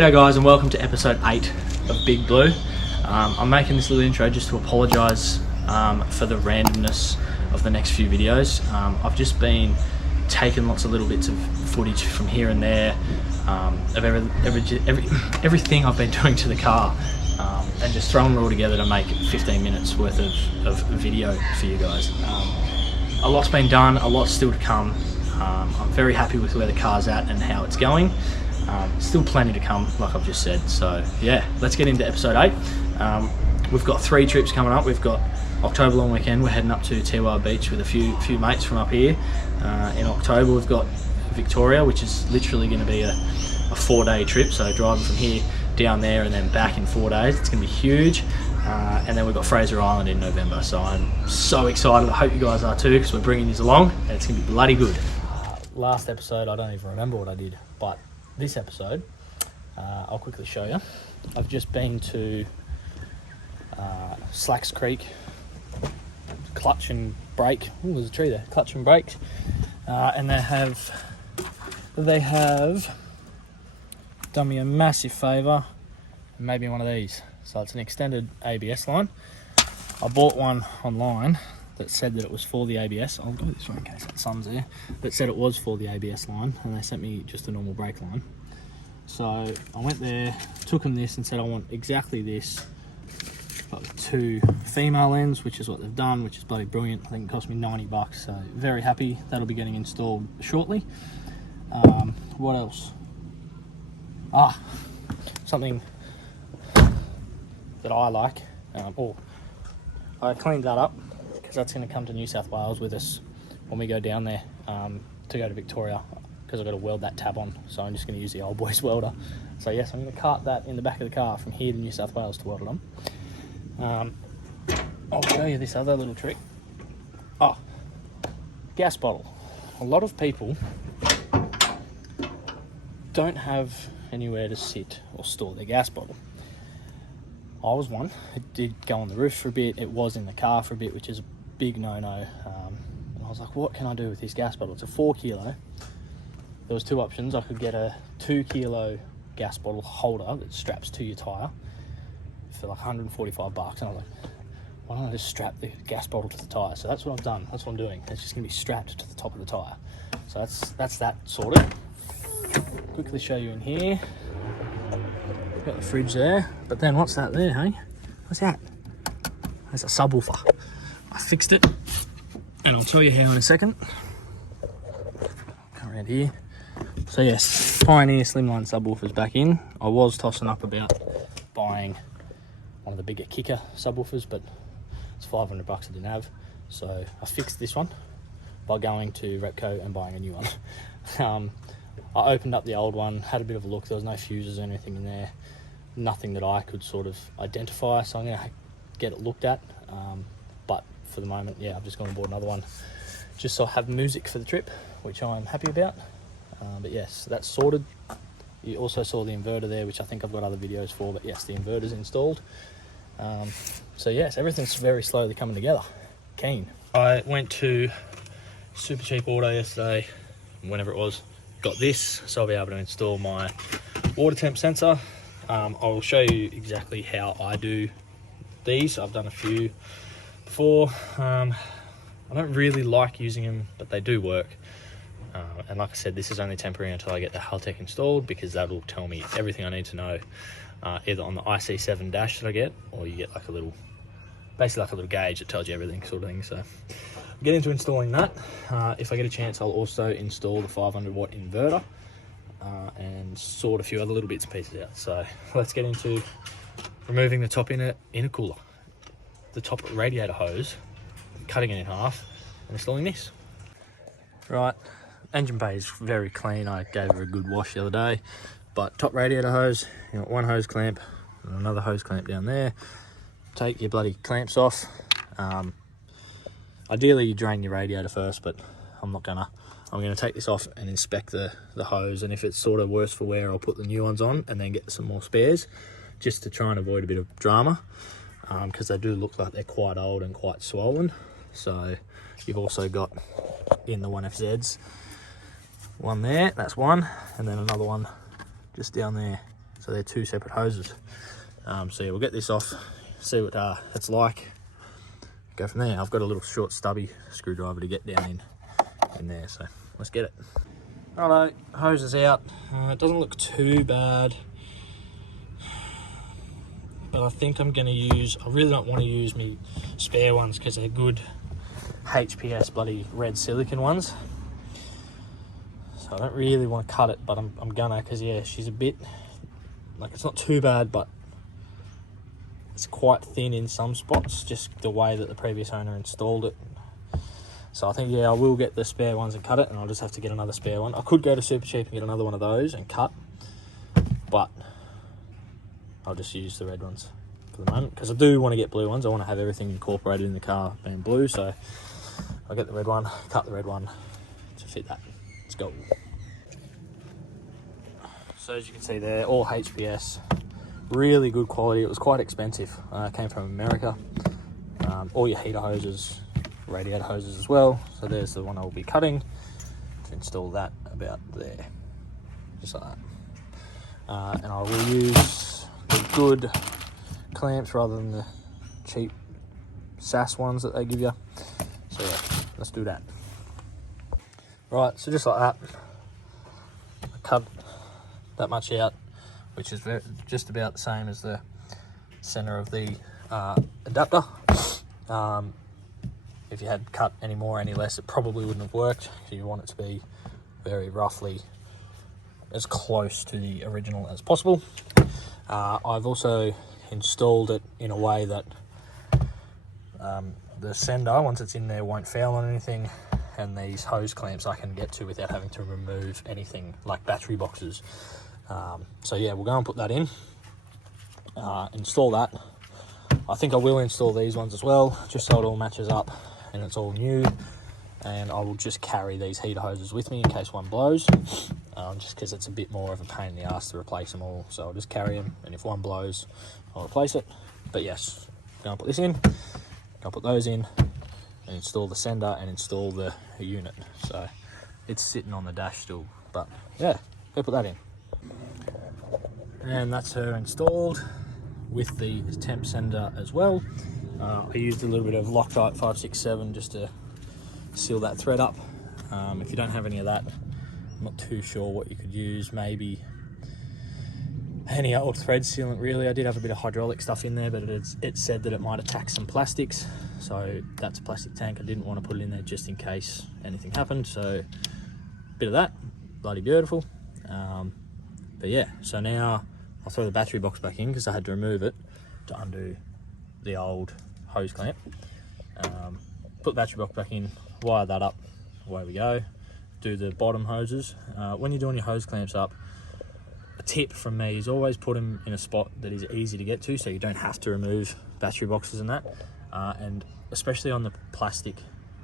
G'day guys and welcome to episode 8 of Big Blue. I'm making this little intro just to apologise for the randomness of the next few videos. I've just been taking lots of little bits of footage from here and there of everything I've been doing to the car and just throwing it all together to make 15 minutes worth of video for you guys. A lot's been done, a lot's still to come. I'm very happy with where the car's at and how it's going. Still plenty to come, like I've just said. So yeah, let's get into episode 8. We've got 3 trips coming up. We've got October long weekend. We're heading up to Tiwa Beach with a few mates from up here. In October we've got Victoria, which is literally going to be a 4-day trip. So driving from here down there and then back in 4 days. It's going to be huge. And then we've got Fraser Island in November. So I'm so excited. I hope you guys are too, because we're bringing this along and it's going to be bloody good. Last episode, I don't even remember what I did, but this episode, I'll quickly show you. I've just been to Slacks Creek, clutch and brake. Oh, there's a tree there. Clutch and brake, and they have done me a massive favour and made me one of these. So it's an extended ABS line. I bought one online that said that it was for the ABS. I'll go this way in case the sun's there. That said it was for the ABS line, and they sent me just a normal brake line. So I went there, took them this and said I want exactly this, but with 2 female ends, which is what they've done, which is bloody brilliant. I think it cost me 90 bucks, so very happy. That'll be getting installed shortly. What else? Something that I like. I cleaned that up, because that's going to come to New South Wales with us when we go down there to go to Victoria, because I've got to weld that tab on, so I'm just going to use the old boys welder. So yes, I'm going to cart that in the back of the car from here to New South Wales to weld it on. I'll show you this other little trick. Gas bottle. A lot of people don't have anywhere to sit or store their gas bottle. I was one. It did go on the roof for a bit. It was in the car for a bit, which is a big no-no. And I was like, what can I do with this gas bottle? It's a 4 kilo. There was 2 options. I could get a 2 kilo gas bottle holder that straps to your tyre for like 145 bucks. And I was like, why don't I just strap the gas bottle to the tyre? So that's what I've done. That's what I'm doing. It's just going to be strapped to the top of the tyre. So that's that sorted. Quickly show you in here. Got the fridge there, but then what's that there, hey? What's that? That's a subwoofer. I fixed it, and I'll tell you how in a second. Come around here. So yes, Pioneer Slimline subwoofers back in. I was tossing up about buying one of the bigger kicker subwoofers, but it's 500 bucks I didn't have. So I fixed this one by going to Repco and buying a new one. I opened up the old one, had a bit of a look. There was no fuses or anything in there. Nothing that I could sort of identify, so I'm going to get it looked at. But for the moment, yeah, I've just gone and bought another one just so I have music for the trip, which I'm happy about. But yes, that's sorted. You also saw the inverter there, which I think I've got other videos for, but yes, the inverter's installed. So yes, everything's very slowly coming together. Keen. I went to Super Cheap Auto yesterday, whenever it was. Got this, so I'll be able to install my water temp sensor. I'll show you exactly how I do these. I've done a few before. I don't really like using them, but they do work. And like I said, this is only temporary until I get the Haltech installed, because that'll tell me everything I need to know, either on the IC7 dash that I get, or you get like a little, basically like a little gauge that tells you everything, sort of thing. So get into installing that. If I get a chance, I'll also install the 500 watt inverter and sort a few other little bits and pieces out. So let's get into removing the top intercooler, the top radiator hose, cutting it in half and installing this. Right, engine bay is very clean. I gave her a good wash the other day, but top radiator hose, you got one hose clamp and another hose clamp down there. Take your bloody clamps off. Ideally you drain your radiator first, but I'm not gonna. I'm gonna take this off and inspect the hose, and if it's sort of worse for wear, I'll put the new ones on and then get some more spares, just to try and avoid a bit of drama, because they do look like they're quite old and quite swollen. So you've also got in the 1FZs one there, that's one, and then another one just down there. So so they're 2 separate hoses. So yeah, we'll get this off, see what it's like, go from there. I've got a little short stubby screwdriver to get down in there, so let's get it. Righto, hose is out. It doesn't look too bad, but I think I'm going to use, I really don't want to use me spare ones because they're good HPS bloody red silicone ones. So I don't really want to cut it, but I'm gonna, because yeah, she's a bit, like, it's not too bad, but it's quite thin in some spots, just the way that the previous owner installed it. So I think, yeah, I will get the spare ones and cut it, and I'll just have to get another spare one. I could go to Super Cheap and get another one of those and cut, but I'll just use the red ones for the moment, because I do want to get blue ones. I want to have everything incorporated in the car being blue, so I'll get the red one, cut the red one to fit that. Let's go. So as you can see there, all HPS, really good quality. It was quite expensive. It came from America. All your heater hoses, radiator hoses as well. So there's the one I'll be cutting to install that about there, just like that. And I will use the good clamps rather than the cheap SAS ones that they give you. So yeah, let's do that. Right, so just like that, I cut that much out, which is just about the same as the center of the adapter. If you had cut any more, any less, it probably wouldn't have worked. If you want it to be very roughly as close to the original as possible. I've also installed it in a way that the sender, once it's in there, won't foul on anything, and these hose clamps I can get to without having to remove anything like battery boxes. So yeah, we'll go and put that in, install that. I think I will install these ones as well, just so it all matches up and it's all new. And I will just carry these heater hoses with me in case one blows, just because it's a bit more of a pain in the ass to replace them all. So I'll just carry them, and if one blows, I'll replace it. But yes, go and put this in, go and put those in, and install the sender and install the unit. So it's sitting on the dash still, but yeah, go put that in. And that's her installed with the temp sender as well. I used a little bit of Loctite 567 just to seal that thread up. If you don't have any of that, I'm not too sure what you could use. Maybe any old thread sealant really. I did have a bit of hydraulic stuff in there, but it said that it might attack some plastics, so that's a plastic tank. I didn't want to put it in there just in case anything happened, so a bit of that, bloody beautiful. But yeah, so now I'll throw the battery box back in because I had to remove it to undo the old hose clamp. Put the battery box back in, wire that up, away we go. Do the bottom hoses. When you're doing your hose clamps up, a tip from me is always put them in a spot that is easy to get to, so you don't have to remove battery boxes and that. And especially on the plastic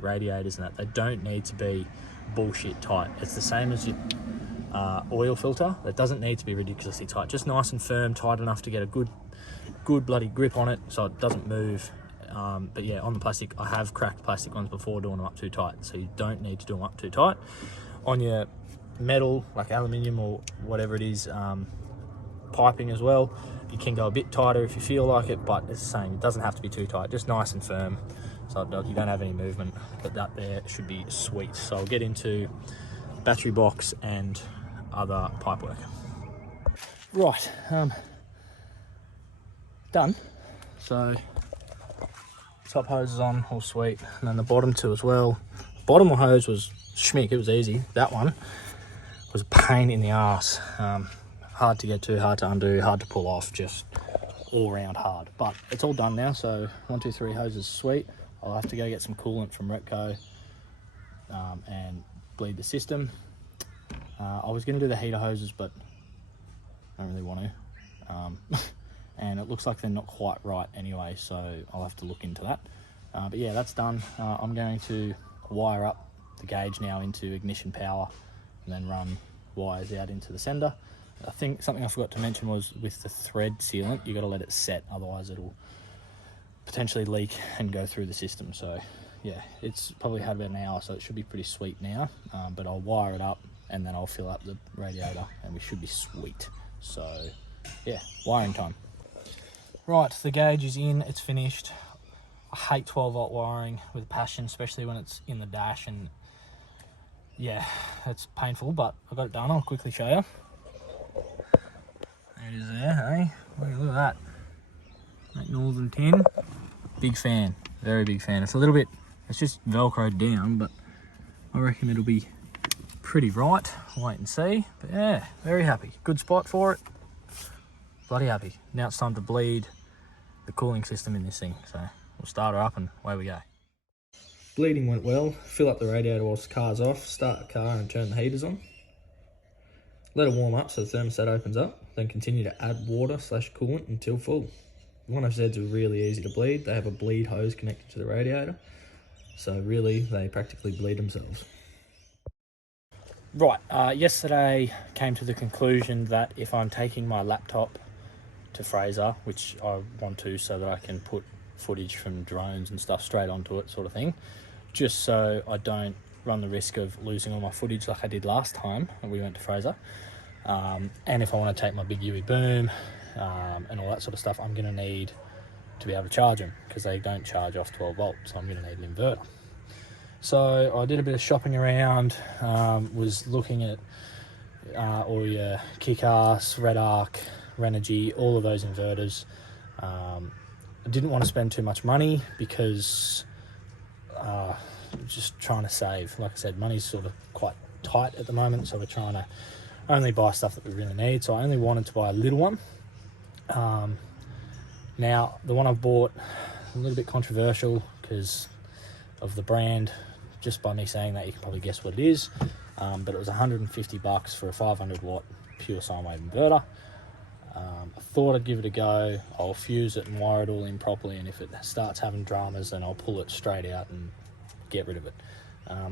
radiators and that, they don't need to be bullshit tight. It's the same as your oil filter. That doesn't need to be ridiculously tight, just nice and firm, tight enough to get a good bloody grip on it so it doesn't move. But yeah, on the plastic, I have cracked plastic ones before doing them up too tight, so you don't need to do them up too tight. On your metal, like aluminium or whatever it is, piping as well, you can go a bit tighter if you feel like it, but it's the same, it doesn't have to be too tight, just nice and firm so you don't have any movement. But that there should be sweet. So I'll get into battery box and other pipe work. Right, done. So top hose is on, all sweet, and then the bottom two as well. Bottom hose was schmick, it was easy. That one was a pain in the ass. Hard to get to, hard to undo, hard to pull off, just all round hard. But it's all done now, so 1, 2, 3 hoses sweet. I'll have to go get some coolant from Repco and bleed the system. I was going to do the heater hoses, but I don't really want to. And it looks like they're not quite right anyway, so I'll have to look into that. But yeah, that's done. I'm going to wire up the gauge now into ignition power and then run wires out into the sender. I think something I forgot to mention was with the thread sealant, you got to let it set, otherwise it'll potentially leak and go through the system. So yeah, it's probably had about an hour, so it should be pretty sweet now. But I'll wire it up and then I'll fill up the radiator and we should be sweet. So yeah, wiring time. Right, the gauge is in, it's finished. I hate 12 volt wiring with a passion, especially when it's in the dash, and yeah, it's painful, but I got it done. I'll quickly show you. There it is there, hey? Look at that. That Northern tin. Big fan, very big fan. It's a little bit, it's just Velcroed down, but I reckon it'll be pretty right. Wait and see. But yeah, very happy. Good spot for it. Bloody happy. Now it's time to bleed the cooling system in this thing. So we'll start her up and away we go. Bleeding went well. Fill up the radiator whilst the car's off. Start the car and turn the heaters on. Let it warm up so the thermostat opens up. Then continue to add water / coolant until full. The 1FZs are really easy to bleed. They have a bleed hose connected to the radiator. So really, they practically bleed themselves. Right, yesterday came to the conclusion that if I'm taking my laptop to Fraser, which I want to so that I can put footage from drones and stuff straight onto it, sort of thing, just so I don't run the risk of losing all my footage like I did last time when we went to Fraser. And if I want to take my big UE boom and all that sort of stuff, I'm going to need to be able to charge them, because they don't charge off 12 volts, so I'm going to need an inverter. So I did a bit of shopping around, was looking at all your Kick-Ass, Red Arc, Renogy, all of those inverters. I didn't want to spend too much money because just trying to save. Like I said, money's sort of quite tight at the moment, so we're trying to only buy stuff that we really need. So I only wanted to buy a little one. Now, the one I've bought, a little bit controversial because of the brand. Just by me saying that, you can probably guess what it is. But it was $150 for a 500 watt pure sine wave inverter. I thought I'd give it a go. I'll fuse it and wire it all in properly, and if it starts having dramas, then I'll pull it straight out and get rid of it.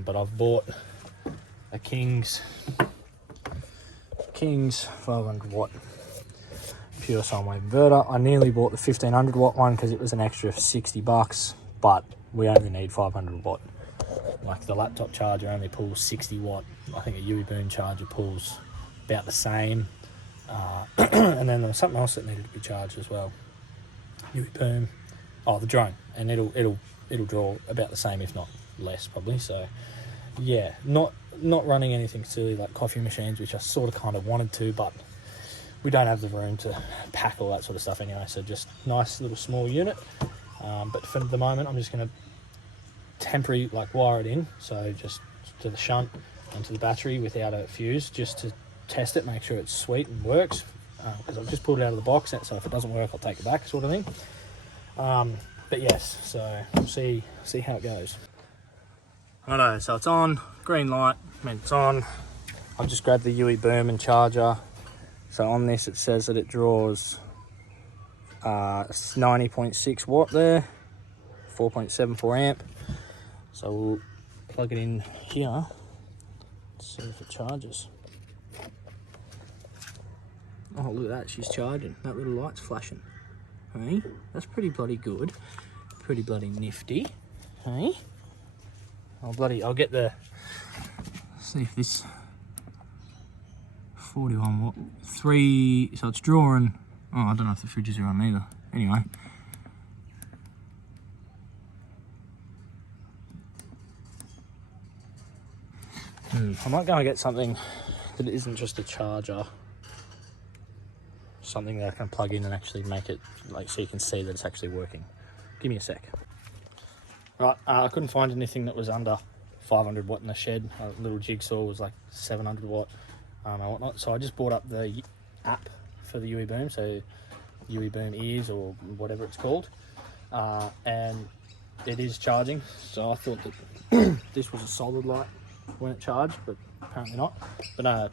But I've bought a King's 500 watt pure sine wave inverter. I nearly bought the 1500 watt one because it was an extra $60, but we only need 500 watt. Like, the laptop charger only pulls 60 watt. I think a UE boom charger pulls about the same. And then there was something else that needed to be charged as well. UE boom, the drone, and it'll draw about the same, if not less, probably. So yeah, not running anything silly like coffee machines, which I sort of kind of wanted to, but we don't have the room to pack all that sort of stuff anyway. So just nice little small unit. But for the moment, I'm just going to temporarily wire it in, so just to the shunt and to the battery without a fuse, just to test it, make sure it's sweet and works, because I've just pulled it out of the box, so if it doesn't work, I'll take it back, sort of thing. But yes, so we'll see how it goes. Righto, so it's on, green light, means it's on. I've just grabbed the UE boom and charger. So on this it says that it draws 90.6 watt there, 4.74 amp. So we'll plug it in here, see if it charges. Oh, look at that, she's charging. That little light's flashing. Hey, that's pretty bloody good. Pretty bloody nifty. Hey. I'll get the, see if this 41 watt, 3, so it's drawing, I don't know if the fridges are on either. Anyway. I might go and get something that isn't just a charger. Something that I can plug in and actually make it, so you can see that it's actually working. Give me a sec. Right, I couldn't find anything that was under 500 watt in the shed. A little jigsaw was like 700 watt and whatnot. So I just bought up the app for the UE boom, so UE boom ears or whatever it's called, and it is charging. So I thought that this was a solid light when it charged, but apparently not. But no, I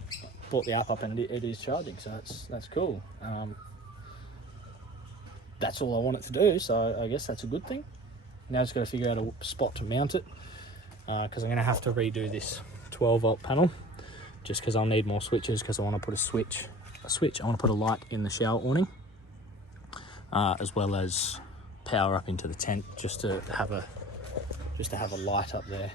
bought the app up and it is charging, so that's cool. That's all I want it to do, so I guess that's a good thing. Now I've just got to figure out a spot to mount it, because I'm going to have to redo this 12 volt panel, just because I'll need more switches, because I want to put a switch. I want to put a light in the shower awning, as well as power up into the tent, just to have a light up there.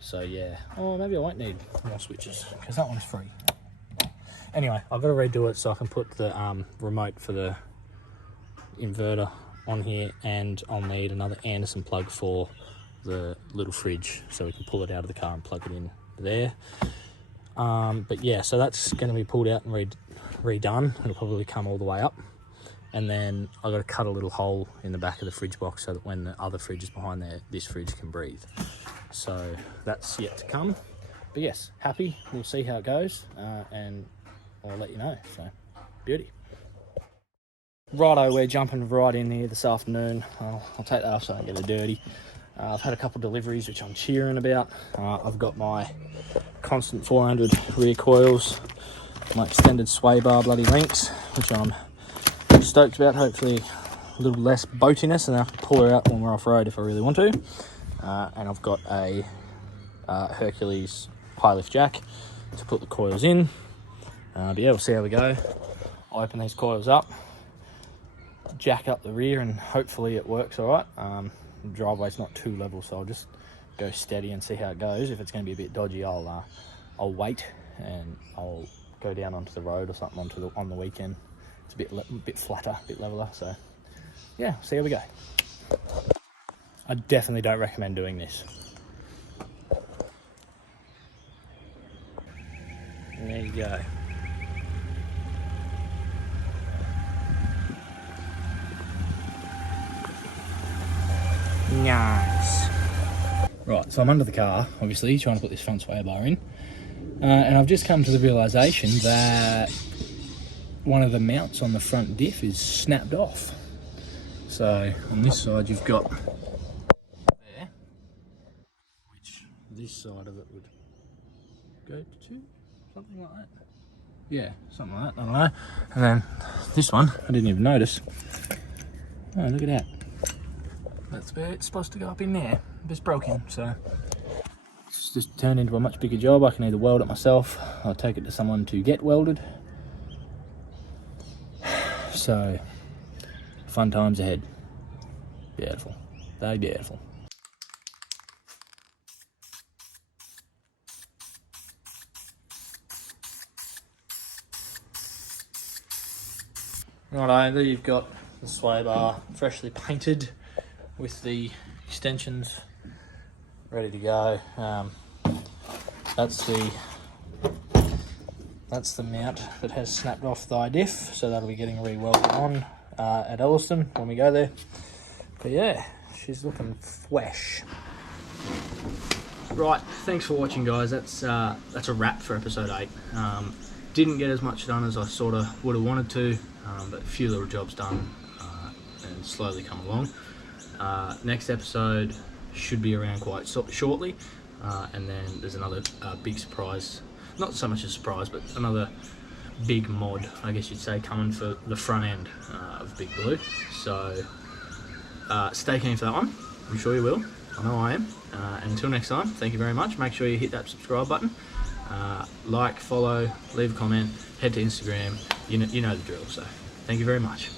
So yeah, maybe I won't need more switches because that one's free. anyway, I've got to redo it so I can put the remote for the inverter on here, and I'll need another Anderson plug for the little fridge so we can pull it out of the car and plug it in there. But yeah, so that's going to be pulled out and redone. It'll probably come all the way up, and then I've got to cut a little hole in the back of the fridge box so that when the other fridge is behind there, this fridge can breathe. So that's yet to come. But yes, happy. We'll see how it goes, and I'll let you know. So, beauty. Righto, we're jumping right in here this afternoon. I'll take that off so I don't get it dirty. I've had a couple of deliveries which I'm cheering about. I've got my constant 400 rear coils, my extended sway bar bloody links, which I'm stoked about. Hopefully a little less boatiness, and I can pull her out when we're off-road if I really want to. And I've got a Hercules high lift jack to put the coils in. But yeah, we'll see how we go. I'll open these coils up, jack up the rear, and hopefully it works all right. The driveway's not too level, so I'll just go steady and see how it goes. If it's going to be a bit dodgy, I'll wait and I'll go down onto the road or something on the weekend. It's a bit flatter, a bit leveler. So yeah, see how we go. I definitely don't recommend doing this. There you go. Nice. Right, so I'm under the car, obviously, trying to put this front sway bar in. And I've just come to the realisation that one of the mounts on the front diff is snapped off. So on this side you've got there, which this side of it would go to, something like that. Yeah, something like that, I don't know. And then this one, I didn't even notice. Oh, look at that. That's where it's supposed to go, up in there. It's broken, so it's just turned into a much bigger job. I can either weld it myself, I'll take it to someone to get welded. So, fun times ahead. Beautiful. Very beautiful. Righto, there you've got the sway bar freshly painted with the extensions ready to go. That's the mount that has snapped off the diff, so that'll be getting re-welded on at Elliston when we go there. But yeah, she's looking fresh. Right, thanks for watching, guys. That's a wrap for episode 8. Didn't get as much done as I sort of would have wanted to, but a few little jobs done and slowly come along. Next episode should be around quite shortly, and then there's another big surprise, not so much a surprise, but another big mod, I guess you'd say, coming for the front end of Big Blue. So stay keen for that one. I'm sure you will. I know I am. And until next time, thank you very much. Make sure you hit that subscribe button, like, follow, leave a comment, head to Instagram. You know the drill. So thank you very much.